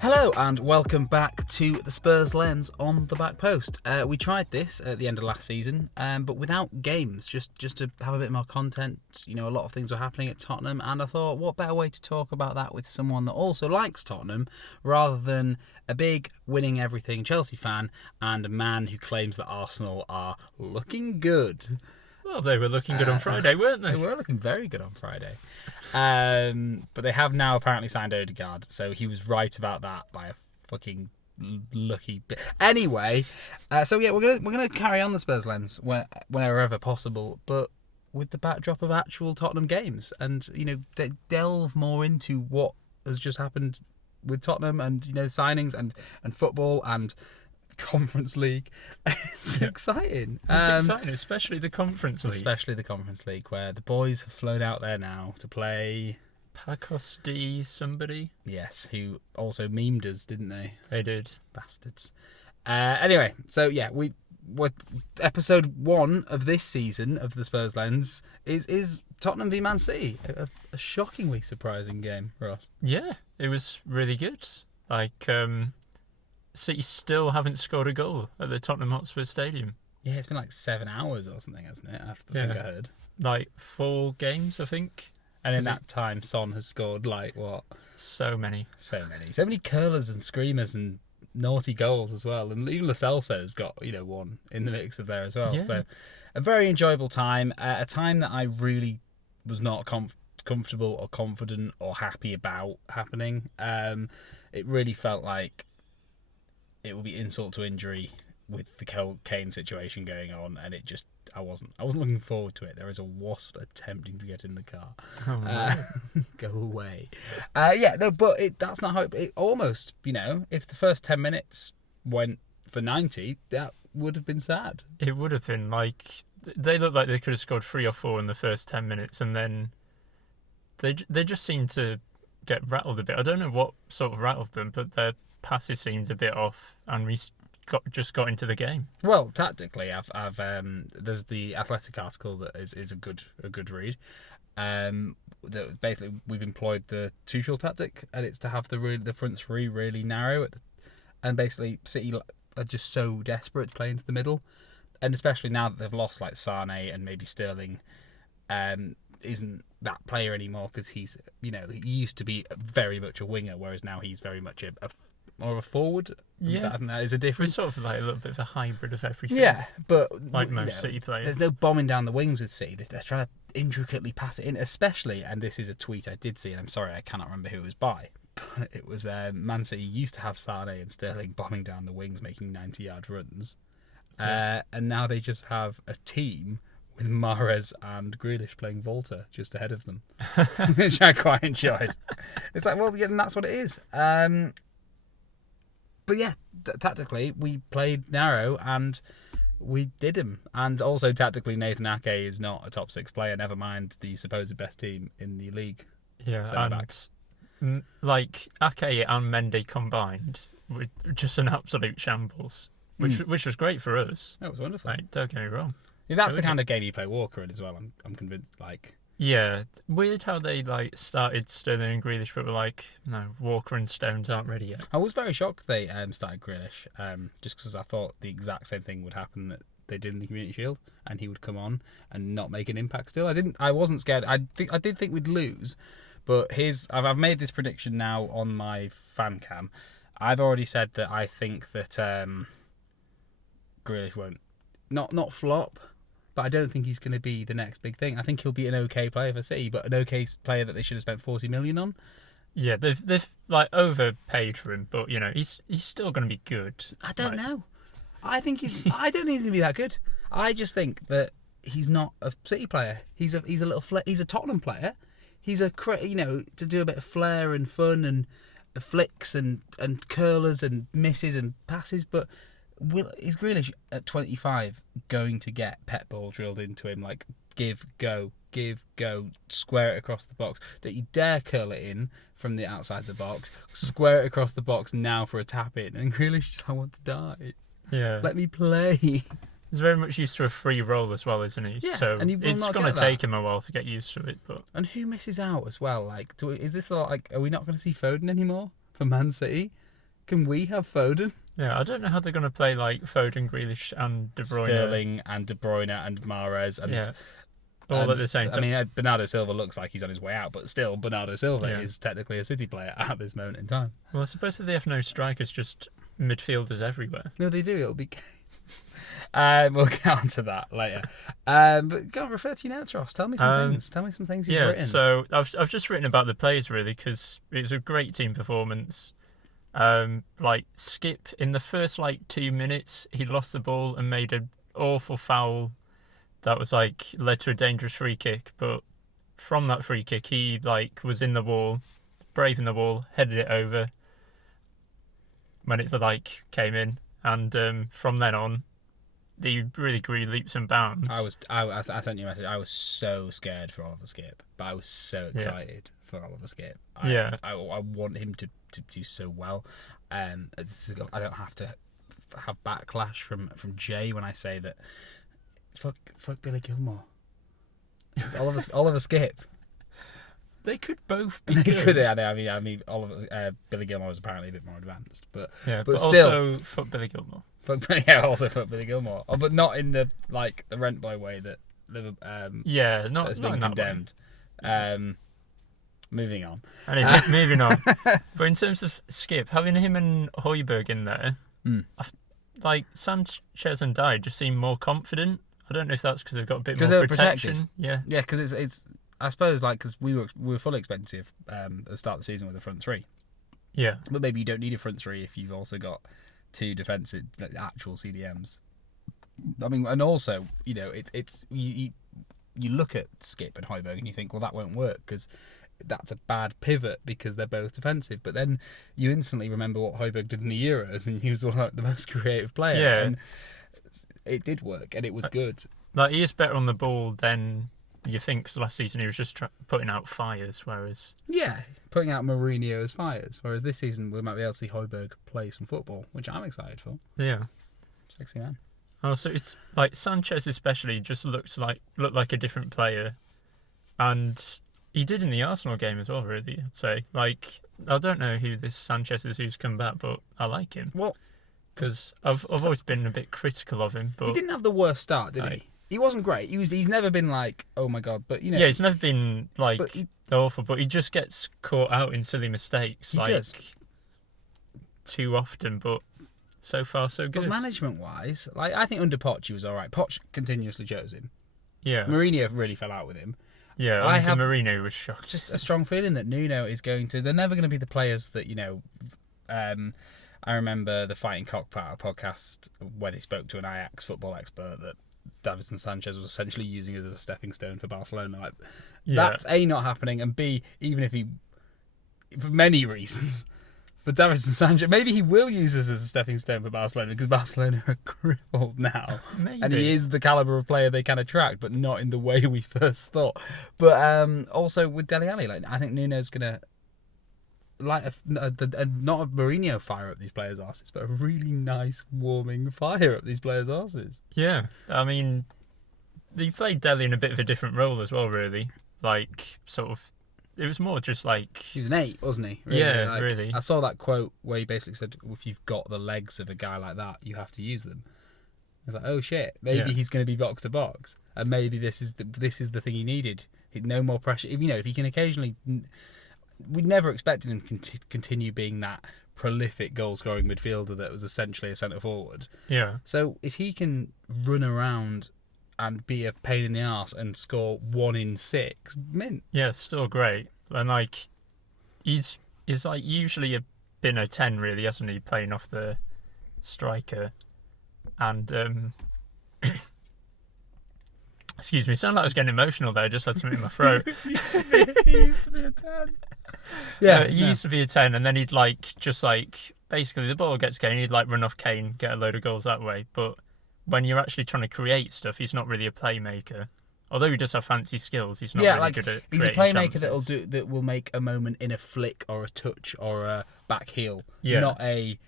Hello and welcome back to the Spurs Lens on the back post. We tried this at the end of last season, but without games, just to have a bit more content. You know, a lot of things were happening at Tottenham, and I thought, what better way to talk about that with someone that also likes Tottenham, rather than a big winning everything Chelsea fan and a man who claims that Arsenal are looking good. Well, they were looking good on Friday, weren't they? They were looking very good on Friday. But they have now apparently signed Odegaard, so he was right about that by a fucking lucky bit. Anyway, we're gonna carry on the Spurs Lens whenever possible, but with the backdrop of actual Tottenham games, and delve more into what has just happened with Tottenham, and signings and football and Conference League. It's exciting. It's exciting, especially the Conference League. Especially the Conference League, where the boys have flown out there now to play Pacos De somebody. Yes, who also memed us, didn't they? They did. Bastards. Anyway, so yeah, we're episode 1 of this season of the Spurs Lens is Tottenham v Man City. A shockingly surprising game for us. Yeah, it was really good. City still haven't scored a goal at the Tottenham Hotspur Stadium. Yeah, it's been like 7 hours or something, hasn't it? I think I heard. Like 4 games, I think. And in that time, Son has scored like what? So many curlers and screamers and naughty goals as well. And even Lo Celso's got one in the mix of there as well. Yeah. So a very enjoyable time. A time that I really was not comfortable or confident or happy about happening. It really felt like it would be insult to injury with the Kane situation going on, and I wasn't looking forward to it. There is a wasp attempting to get in the car. Oh, no. Go away. That's not how it almost, if the first 10 minutes went for 90, that would have been sad. It would have been they looked like they could have scored 3 or 4 in the first 10 minutes, and then they just seemed to get rattled a bit. I don't know what sort of rattled them, but their passes seemed a bit off, and we just got into the game. Well, tactically, I've there's the Athletic article that is a good read. That basically we've employed the Tuchel tactic, and it's to have the front three really narrow, and basically City are just so desperate to play into the middle, and especially now that they've lost like Sane and maybe Sterling, isn't that player anymore, because he's he used to be very much a winger, whereas now he's very much more of a forward. Yeah, I think that is a difference. It's sort of like a little bit of a hybrid of everything. Yeah, but like most City players, there's no bombing down the wings with City. They're trying to intricately pass it in, especially. And this is a tweet I did see, and I'm sorry I cannot remember who it was by. But it was Man City used to have Sane and Sterling bombing down the wings, making 90-yard runs, and now they just have a team with Mahrez and Grealish playing Volta just ahead of them, which I quite enjoyed. It's like, well, yeah, and that's what it is. But yeah, tactically, we played narrow and we did him. And also, tactically, Nathan Ake is not a top 6 player, never mind the supposed best team in the league. Yeah, and Ake and Mendy combined with just an absolute shambles, which was great for us. That was wonderful. Don't get me wrong. Yeah, that's the kind of game you play Walker in as well, I'm convinced. Yeah, weird how they started Sterling and Grealish, but were no, Walker and Stones aren't ready yet. I was very shocked they started Grealish, just because I thought the exact same thing would happen that they did in the Community Shield, and he would come on and not make an impact. Still, I wasn't scared. I did think we'd lose, but I've made this prediction now on my fan cam. I've already said that I think that Grealish won't not flop. But I don't think he's going to be the next big thing. I think he'll be an okay player for City, but an okay player that they should have spent 40 million on. Yeah, they've overpaid for him, but he's still going to be good. I don't know. I don't think he's going to be that good. I just think that he's not a City player. He's a he's a Tottenham player. He's to do a bit of flair and fun and flicks and curlers and misses and passes, but is Grealish at 25 going to get pet ball drilled into him, like give, go, square it across the box? Don't you dare curl it in from the outside the box, square it across the box now for a tap in. And Grealish, I want to die. Yeah. Let me play. He's very much used to a free roll as well, isn't he? Yeah, so and he will it's not going to get take that. him a while to get used to it. But And who misses out as well? Like, is this like, are we not going to see Foden anymore for Man City? Can we have Foden? yeah, I don't know how they're going to play like Foden, Grealish, and De Bruyne. Sterling and De Bruyne and Mahrez and Yeah, all at the same time. I mean, Bernardo Silva looks like he's on his way out, but still, Bernardo Silva Yeah. is technically a City player at this moment in time. Well, I suppose that they have no strikers, just midfielders everywhere. No, they do. It'll be. We'll get on to that later. But go on, refer to your notes, Ross. Tell me some things. Tell me some things you've written. So I've just written about the players really because it was a great team performance. Like Skip in the first 2 minutes, he lost the ball and made an awful foul that was led to a dangerous free kick. But from that free kick, he was in the wall, brave in the wall, headed it over when it came in, and from then on, he really grew leaps and bounds. I sent you a message. I was so scared for Oliver Skip, but I was so excited for Oliver Skip. I want him to do so well. I don't have to have backlash from Jay when I say that. Fuck Billy Gilmore. It's Oliver Skip. They could both be They good. could. I mean, Billy Gilmore was apparently a bit more advanced, but still, also fuck Billy Gilmore. Also fuck Billy Gilmore, but not in the the rent boy way that Not been in condemned. That way. Moving on. Anyway, moving on. But in terms of Skip, having him and Højbjerg in there, Sanchez and Dye just seem more confident. I don't know if that's because they've got a bit more protection. Yeah, because it's I suppose because we were fully expecting at the start of the season with a front three. Yeah, but maybe you don't need a front three if you've also got two defensive actual CDMs. I mean, and also it's you look at Skip and Højbjerg and you think, well, that won't work because that's a bad pivot because they're both defensive. But then you instantly remember what Højbjerg did in the Euros, and he was the most creative player. Yeah, and it did work, and it was good. He is better on the ball than you think. Cause last season he was just putting out fires, whereas putting out Mourinho's fires. Whereas this season we might be able to see Højbjerg play some football, which I'm excited for. Yeah, sexy man. Also, it's Sanchez especially just looked like a different player, and he did in the Arsenal game as well. Really, I'd say. I don't know who this Sanchez is who's come back, but I like him. Well, because I've always been a bit critical of him. But he didn't have the worst start, did he? He wasn't great. He's never been oh my god, but yeah, he's never been awful. But he just gets caught out in silly mistakes. He does too often, but. So far, so good. But management-wise, I think under Poch he was all right. Poch continuously chose him. Yeah. Mourinho really fell out with him. Yeah, Mourinho was shocked. Just a strong feeling that Nuno is going to... They're never going to be the players that, I remember the Fighting Cock podcast where they spoke to an Ajax football expert that Davinson Sanchez was essentially using as a stepping stone for Barcelona. That's A, not happening, and B, even if he... For many reasons... For Davinson Sanchez, maybe he will use this as a stepping stone for Barcelona because Barcelona are crippled now. Maybe. And he is the calibre of player they can attract, but not in the way we first thought. But also with Dele Alli, I think Nuno's going to not a Mourinho fire up these players' arses, but a really nice warming fire up these players' arses. Yeah, I mean, he played Dele in a bit of a different role as well, really. It was more just he was an 8, wasn't he? Really? Yeah, really. I saw that quote where he basically said, if you've got the legs of a guy like that, you have to use them. I was like, oh shit, maybe he's going to be box to box, and maybe this is the thing he needed. No more pressure. If he can occasionally, we'd never expected him to continue being that prolific goal scoring midfielder that was essentially a centre forward. Yeah. So if he can run around and be a pain in the arse and score 1 in 6, mint. Yeah, still great. And he's usually been a 10 really, hasn't he? Playing off the striker. And excuse me, sounded like I was getting emotional there. I just had something in my throat. He used to be a 10. Yeah, he used to be a 10, and then he'd basically the ball gets Kane, he'd run off Kane, get a load of goals that way. But when you're actually trying to create stuff, he's not really a playmaker. Although he does have fancy skills, he's not really good at creating he's a playmaker chances. that will make a moment in a flick or a touch or a back heel. Yeah. Not a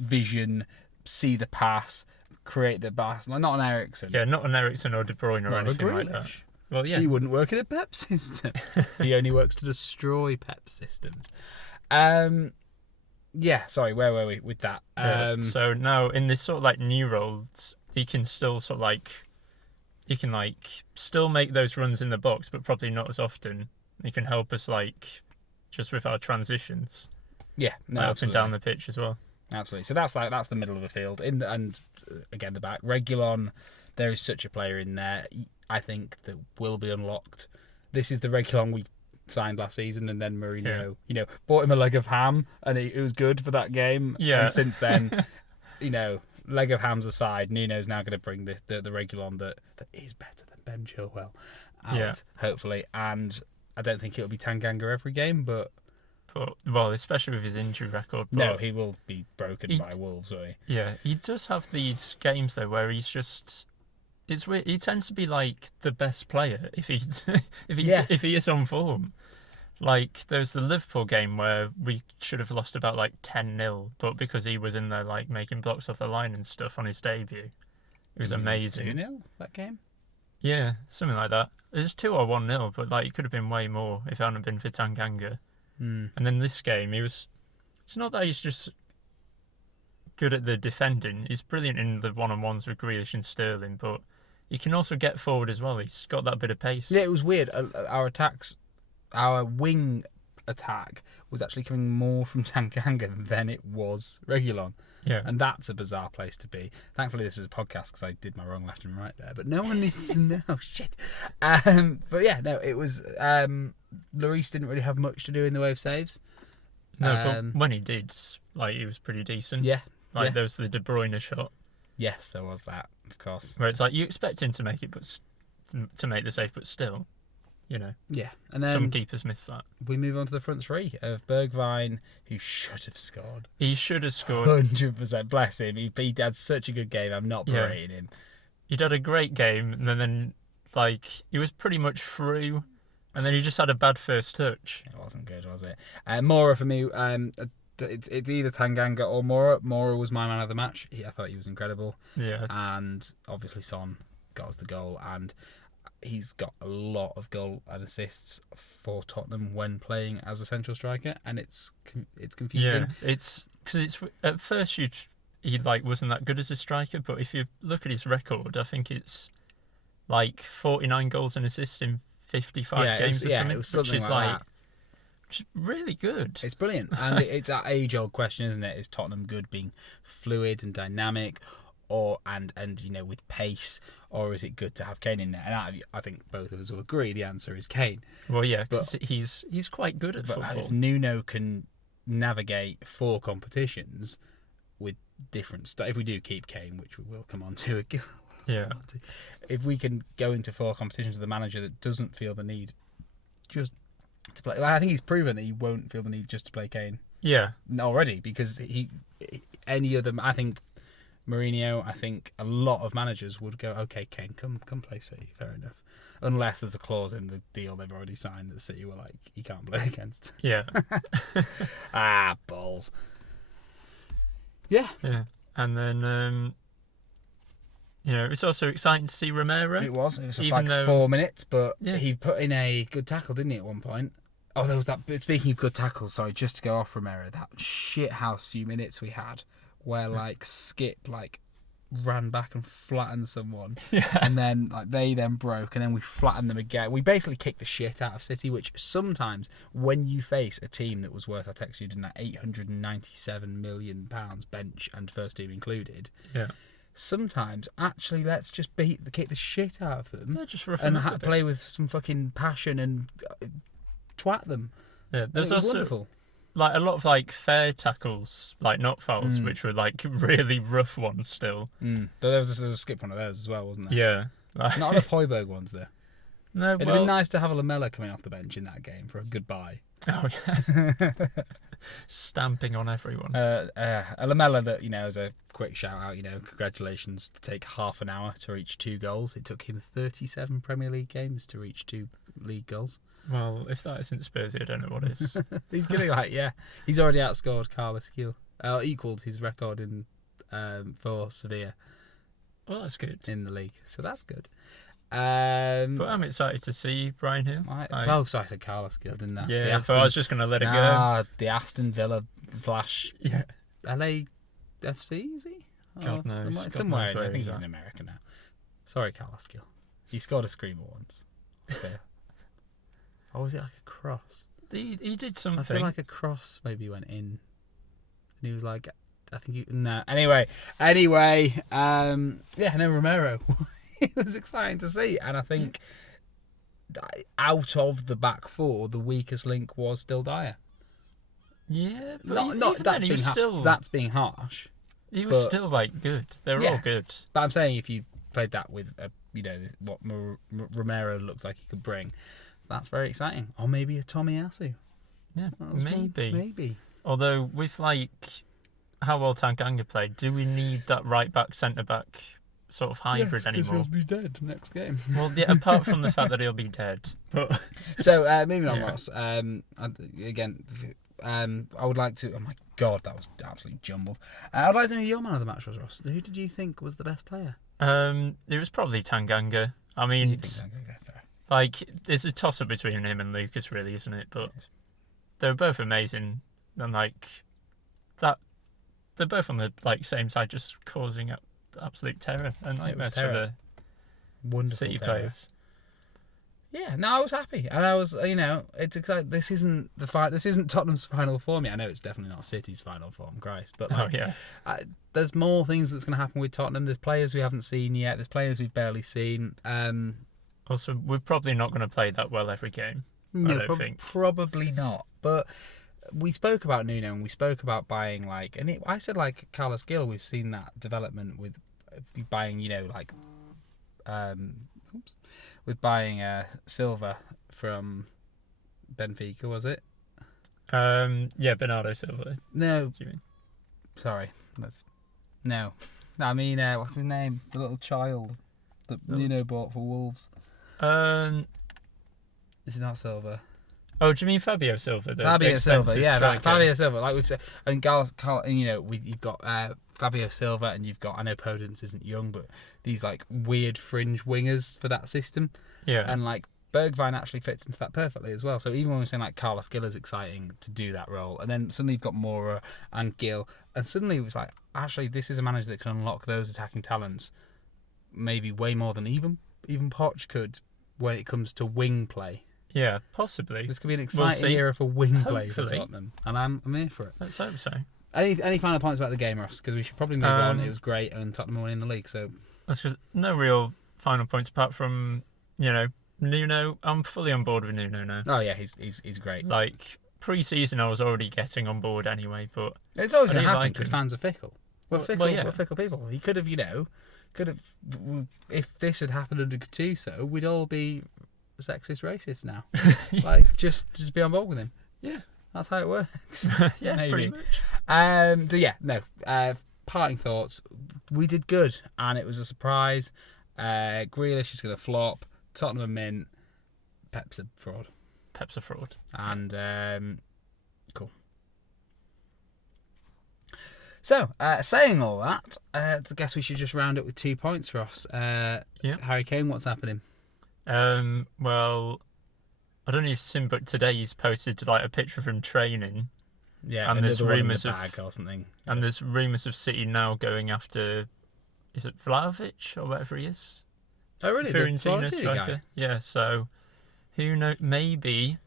vision, see the pass, create the Barcelona. Not an Eriksen. Yeah, not an Ericsson or De Bruyne or Not a anything like that. Grealish. Well, yeah. He wouldn't work in a Pep system. He only works to destroy Pep systems. Yeah, sorry, where were we with that? So now in this sort of like new roles, he can still sort of like, he can like still make those runs in the box, but probably not as often. He can help us like just with our transitions. Yeah, no, up and absolutely. down the pitch as well. Absolutely. So that's the middle of the field. And again the back. Reguilon, there is such a player in there. I think that will be unlocked. This is the Reguilon we signed last season, and then Mourinho, bought him a leg of ham, and it was good for that game. Yeah. And since then, leg of hams aside, Nuno's now going to bring the Reguilon that is better than Ben Chilwell out, hopefully. And I don't think it'll be Tanganga every game, but well, especially with his injury record. No, he will be broken by Wolves, won't he? Yeah, he does have these games though where he's just. It's weird. He tends to be like the best player if he is on form. Like there's the Liverpool game where we should have lost about like 10-0, but because he was in there like making blocks off the line and stuff on his debut, it was amazing. 2-0 that game. Yeah, something like that. It was 2 or 1-0, but like it could have been way more if it hadn't been for Tanganga. And then this game, it's not that he's just good at the defending. He's brilliant in the one-on-ones with Grealish and Sterling, but he can also get forward as well. He's got that bit of pace. Yeah, it was weird. Our wing attack was actually coming more from Tanganga than it was Reguilon. Yeah. And that's a bizarre place to be. Thankfully, this is a podcast because I did my wrong left and right there. But no one needs to know. Shit. But yeah, no, it was... Lloris didn't really have much to do in the way of saves. No, but when he did, like, he was pretty decent. Yeah. Like, there was the De Bruyne shot. Yes, there was that, of course. Where it's like, you expect him to make it, but to make the save, but still, Yeah. And then some keepers miss that. we move on to the front three of Bergwijn, who should have scored. He should have scored. 100%. Bless him. He had such a good game. I'm not berating him. He'd had a great game, and then, like, he was pretty much through, and then he just had a bad first touch. It wasn't good, was it? Mora for me, it's either Tanganga or Mora. Mora was my man of the match. I thought he was incredible. Yeah. And obviously Son got us the goal, and he's got a lot of goal and assists for Tottenham when playing as a central striker, and it's confusing. Yeah, it's because it's at first he like wasn't that good as a striker, but if you look at his record, I think it's like 49 goals and assists in 55 games or something, it was something which is like that. Which is really good. It's brilliant, and it's that age-old question, isn't it? Is Tottenham good being fluid and dynamic, and with pace, or is it good to have Kane in there? And I think both of us will agree the answer is Kane. Well, yeah, because he's quite good at football. If Nuno can navigate 4 competitions with different stuff, if we do keep Kane, which we will come on to again. Yeah. If we can go into 4 competitions with a manager that doesn't feel the need just to play, I think he's proven that he won't feel the need just to play Kane. Yeah. Already, because I think Mourinho, I think a lot of managers would go, okay, Kane, come play City, fair enough. Unless there's a clause in the deal they've already signed that City were like, you can't play against. Yeah. Balls. Yeah. Yeah. And then, it's also exciting to see Romero. It was even like 4 minutes, but Yeah. he put in a good tackle, didn't he, at one point? Oh, there was that. Speaking of good tackles, sorry, just to go off Romero, that shithouse few minutes we had where Skip ran back and flattened someone, and then they broke, and then we flattened them again. We basically kicked the shit out of City, which sometimes when you face a team that was worth, I texted you, didn't I, £897 million bench and first team included. Yeah. Sometimes, actually, let's just kick the shit out of them, Just rough and them up a bit. play with some fucking passion and twat them. Yeah, there's it was also wonderful. a lot of fair tackles, not fouls, which were really rough ones still. But there was a skip one of those as well, wasn't there? Yeah. Not enough Højbjerg ones there. No, It'd have been nice to have a Lamella coming off the bench in that game for a goodbye. Oh yeah. Stamping on everyone. A Lamella that, as a quick shout out, congratulations, to take half an hour to reach 2 goals. It took him 37 Premier League games to reach 2 league goals. Well, if that isn't Spursy, I don't know what is. He's getting he's already outscored Carlos Gil. Equalled his record in for Sevilla. Well, that's good. in the league, so that's good. But I'm excited to see Brian Hill. Sorry, I said Carlos Gill, didn't I? Yeah, but I was just going to let it go. The Aston Villa / Yeah. LAFC, is he? God knows. Somewhere. God knows I think he's in America now. Sorry, Carlos Gill. He scored a screamer once. Okay. Or was it like a cross? He did something. I feel like a cross maybe went in. And he was like, I think he... No. Anyway. Romero. It was exciting to see. And I think out of the back four, the weakest link was still Dyer. Yeah, but that's being harsh. He was still like good. They're all good. But I'm saying if you played that with what Romero looks like he could bring, that's very exciting. Or maybe a Tomiyasu. Yeah, maybe. Maybe. Although with like how well Tanganga played, do we need that right back, centre back sort of hybrid anymore? He'll be dead next game. Well, yeah, apart from the fact that he'll be dead. But so moving on, Ross. Again. I would like to... Oh my God, that was absolutely jumbled. I'd like to know who your man of the match was, Ross. Who did you think was the best player? It was probably Tanganga. I mean, it's a toss-up between him and Lucas, really, isn't it? But they're both amazing. And, that... They're both on the same side, just causing absolute terror and nightmares for the wonderful City terror. players. Yeah, no, I was happy, and I was, it's exciting. This isn't the fight. This isn't Tottenham's final form yet. I know it's definitely not City's final form, Christ. But there's more things that's going to happen with Tottenham. There's players we haven't seen yet. There's players we've barely seen. Also, we're probably not going to play that well every game. I don't think. Probably not. But we spoke about Nuno, and we spoke about buying I said Carlos Gill. We've seen that development with buying, with buying Silva from Benfica, was it? Bernardo Silva. No. What do you mean? Sorry. No. I mean, what's his name? The little child that Nuno bought for Wolves. Is it not Silva? Oh, do you mean Fabio Silva? Fabio Silva, yeah. Fabio Silva, like we've said. And you've got Fabio Silva, and you've got, I know Podence isn't young, but these weird fringe wingers for that system. Yeah. And Bergwijn actually fits into that perfectly as well. So even when we're saying Carlos Gill is exciting to do that role, and then suddenly you've got Mora and Gill, and suddenly it's actually this is a manager that can unlock those attacking talents maybe way more than even Poch could when it comes to wing play. Yeah, possibly. This could be an exciting era for wing play for Hopefully. Tottenham, and I'm here for it. Let's hope so. Any final points about the game, Ross? Because we should probably move on. It was great, and Tottenham are winning the league. So that's just no real final points apart from Nuno. I'm fully on board with Nuno now. Oh yeah, he's great. Pre-season, I was already getting on board anyway, but it's always going to happen because fans are fickle. We're fickle people. He could have, if this had happened under Gattuso, we'd all be sexist racists now. Just be on board with him. Yeah, that's how it works. Yeah, maybe. Pretty much. Parting thoughts. We did good, and it was a surprise. Grealish is going to flop. Tottenham are mint. Pep's a fraud. And cool. So, saying all that, I guess we should just round it with 2 points for us. Harry Kane, what's happening? Well, I don't know if you've seen, but today he's posted a picture of him training. Yeah, and there's rumours of or something. And there's rumours of City now going after, is it Vlahovic or whatever he is? Oh really? Fiorentina the striker. Guy? Yeah. So, who knows? Maybe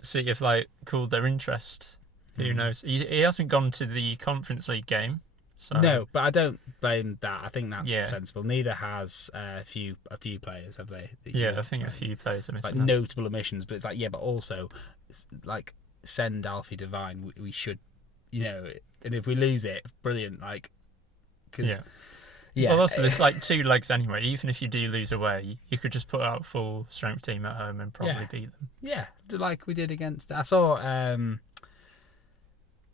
City have cooled their interest. Who knows? He hasn't gone to the Conference League game. So. No, but I don't blame that. I think that's sensible. Neither has a few players, have they? I think a few players are missing. Notable omissions, but it's but also send Alfie Devine. We should, and if we lose it, brilliant. Well, also there's 2 legs anyway. Even if you do lose away, you could just put out a full strength team at home and probably beat them. Yeah, like we did against. I saw.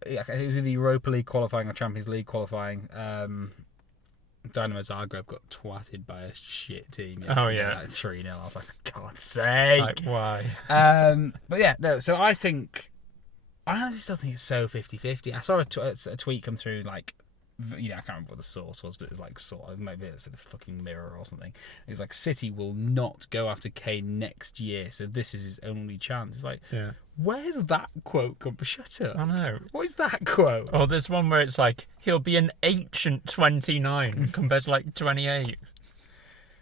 It was in the Europa League qualifying or Champions League qualifying. Dynamo Zagreb got twatted by a shit team yesterday, 3-0. I was like, for God's sake. Why? So I honestly still think it's so 50-50. I saw a tweet come through I can't remember what the source was, but it was like maybe it's the fucking Mirror or something. It was like City will not go after Kane next year, so this is his only chance. It's like, where's that quote come? Shut up. I know. What is that quote? Oh, there's one where it's like, he'll be an ancient 29 compared to like 28.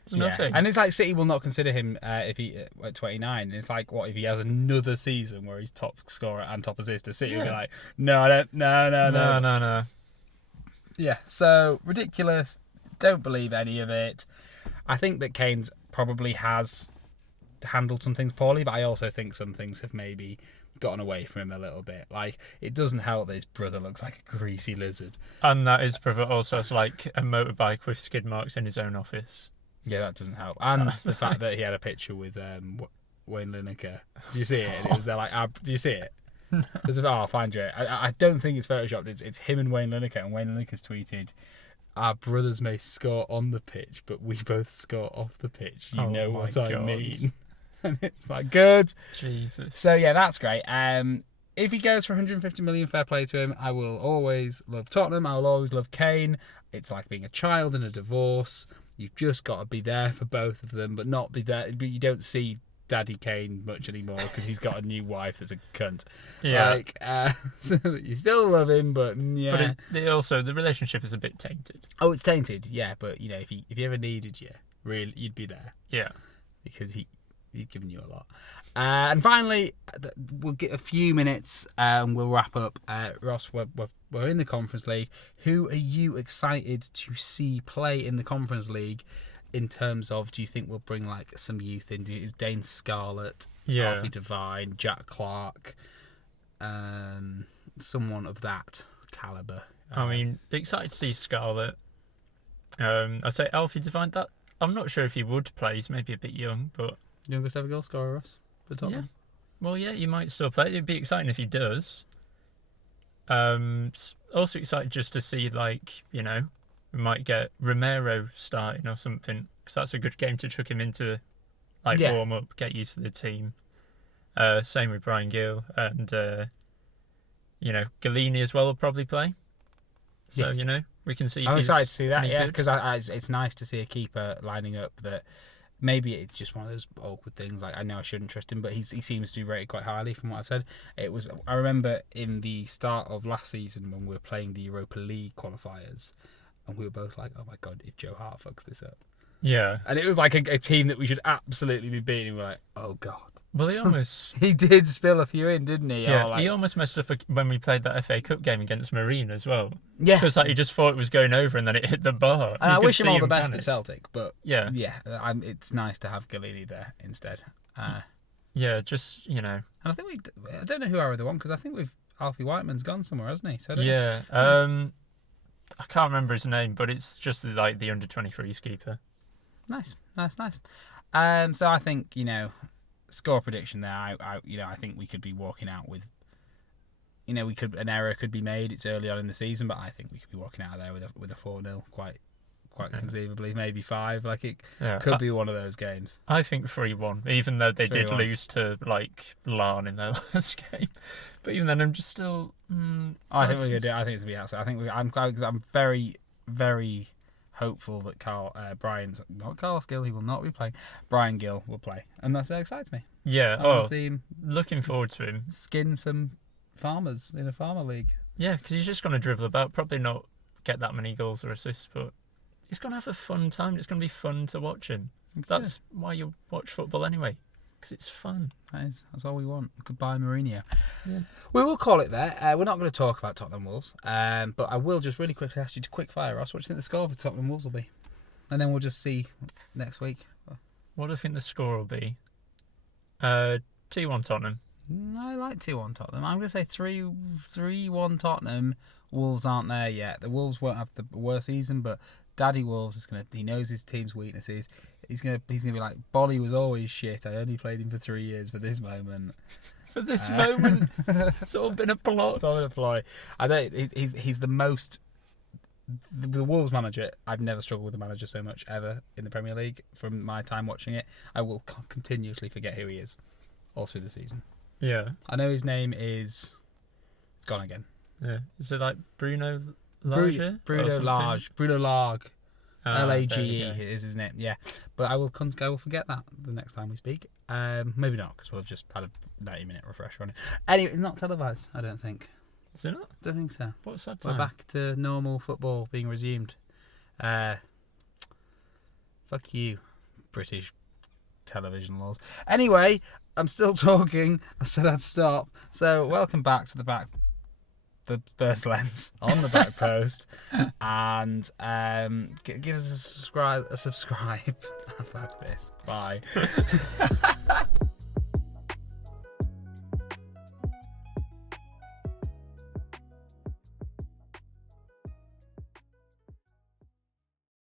It's nothing. And it's like City will not consider him if he at 29. It's like, what if he has another season where he's top scorer and top assister? City will be like, no, I don't, no. Yeah, so ridiculous. Don't believe any of it. I think that Kane's probably has handled some things poorly, but I also think some things have maybe gotten away from him a little bit. Like, it doesn't help that his brother looks like a greasy lizard. And that his brother also has like a motorbike with skid marks in his own office. Yeah, that doesn't help. And the fact that he had a picture with Wayne Lineker. Do you see it? And it was there like, do you see it? I'll find you. I don't think it's photoshopped. It's him and Wayne Lineker, and Wayne Lineker's tweeted, "Our brothers may score on the pitch, but we both score off the pitch. You know what I mean?" And it's like, good. Jesus. So yeah, that's great. If he goes for 150 million, fair play to him. I will always love Tottenham. I will always love Kane. It's like being a child in a divorce. You've just got to be there for both of them, but not be there. But you don't see Daddy Kane much anymore because he's got a new wife that's a cunt. Yeah. So you still love him, but yeah. But also the relationship is a bit tainted. Oh, it's tainted, yeah. But if he ever needed you, really, you'd be there. Yeah. Because he's given you a lot. And finally, we'll get a few minutes and we'll wrap up. Ross, we're in the Conference League. Who are you excited to see play in the Conference League in terms of, do you think we'll bring like some youth in? Is Dane Scarlett, Alfie Devine, Jack Clark, someone of that calibre? I mean, excited to see Scarlett. I say Alfie Devine, that I'm not sure if he would play. He's maybe a bit young, but... Youngest ever goal scorer, Ross, for Tottenham? Yeah. Well, yeah, you might still play. It'd be exciting if he does. Also excited just to see, like, we might get Romero starting or something, because that's a good game to chuck him into, like, warm up, get used to the team. Same with Brian Gill, and Galini as well will probably play. So we can see. I'm excited to see that, good. because it's nice to see a keeper lining up that. Maybe it's just one of those awkward things. Like, I know I shouldn't trust him, but he seems to be rated quite highly from what I've said. I remember in the start of last season when we were playing the Europa League qualifiers, and we were both like, "Oh my god, if Joe Hart fucks this up." Yeah. And it was like a team that we should absolutely be beating. We're like, "Oh god." Well, he almost... he did spill a few in, didn't he? Yeah, he almost messed up when we played that FA Cup game against Marine as well. Yeah. Because he just thought it was going over and then it hit the bar. I wish him all the best at Celtic, but yeah, it's nice to have Galini there instead. Yeah, just, And I think I don't know who our other one, because I think Alfie Whiteman's gone somewhere, hasn't he? So I can't remember his name, but it's just like the under-23s keeper. Nice. So I think, score prediction there. I think we could be walking out with, an error could be made. It's early on in the season, but I think we could be walking out of there with a 4-0 quite conceivably, maybe 5. Like, it could be one of those games. I think 3-1, even though they did lose to like Larne in their last game. But even then, I'm just still. I think we're gonna do. I think it's gonna be outside. I think I'm very, very hopeful that Carlos Gill, he will not be playing. Brian Gill will play, and that excites me. Yeah, I want to see him looking forward to him skin some farmers in a farmer league. Yeah, because he's just going to dribble about, probably not get that many goals or assists, but he's going to have a fun time. It's going to be fun to watch him. That's why you watch football anyway, because it's fun. That's all we want. Goodbye, Mourinho. Yeah. We will call it there. We're not going to talk about Tottenham Wolves, but I will just really quickly ask you to quick fire, Ross. What do you think the score for Tottenham Wolves will be? And then we'll just see next week. What do I think the score will be? 2-1 Tottenham. I like 2-1 Tottenham. I'm going to say 3-1 Tottenham. Wolves aren't there yet. The Wolves won't have the worst season, but Daddy Wolves he knows his team's weaknesses. He's gonna be like, Bolly was always shit. I only played him for 3 years for this moment. For this moment, it's all been a plot. It's all been a ploy. He's the most. The Wolves manager. I've never struggled with a manager so much ever in the Premier League. From my time watching it, I will continuously forget who he is all through the season. Yeah, I know his name is. It's gone again. Yeah, is it like Bruno Bruno Lage. Bruno Lage. Lage there you go. is his name. Yeah, but I will forget that the next time we speak. Maybe not, because we'll have just had a 90-minute refresher on it. Anyway, it's not televised, I don't think. Is it not? Don't think so. What's that We're time? back to normal football being resumed. Fuck you, British television laws. Anyway, I'm still talking. I said I'd stop. So welcome back to the Spurs Lens on the back post, and give us a subscribe. Fuck this. Bye.